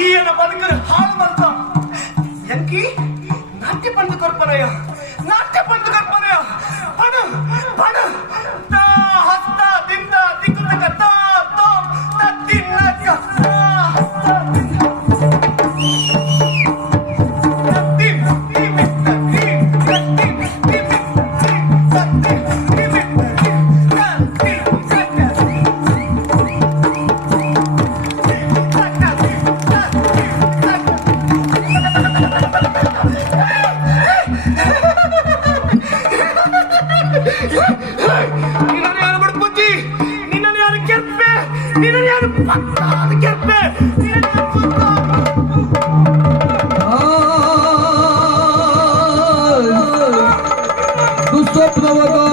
ಈಯನ ಬದುಕನ್ನು ಹಾಳು ಮಾಡ್ತ ಎಂಕಿ ನಾಟ್ಯ ಪಂದು ಕೊರ್ಪನೆಯ ನಾಟ್ಯ ಪಂದು ಕೊರ್ಪನೆಯ ಪಡು ಪಡು ತಾ ಹಸ್ತ ದಿಂದ ದಿಕ್ಕುತಕ ತಾ ತೋ ತತ್ತಿನ್ನಕ ತಾ ಹಸ್ತ do sopro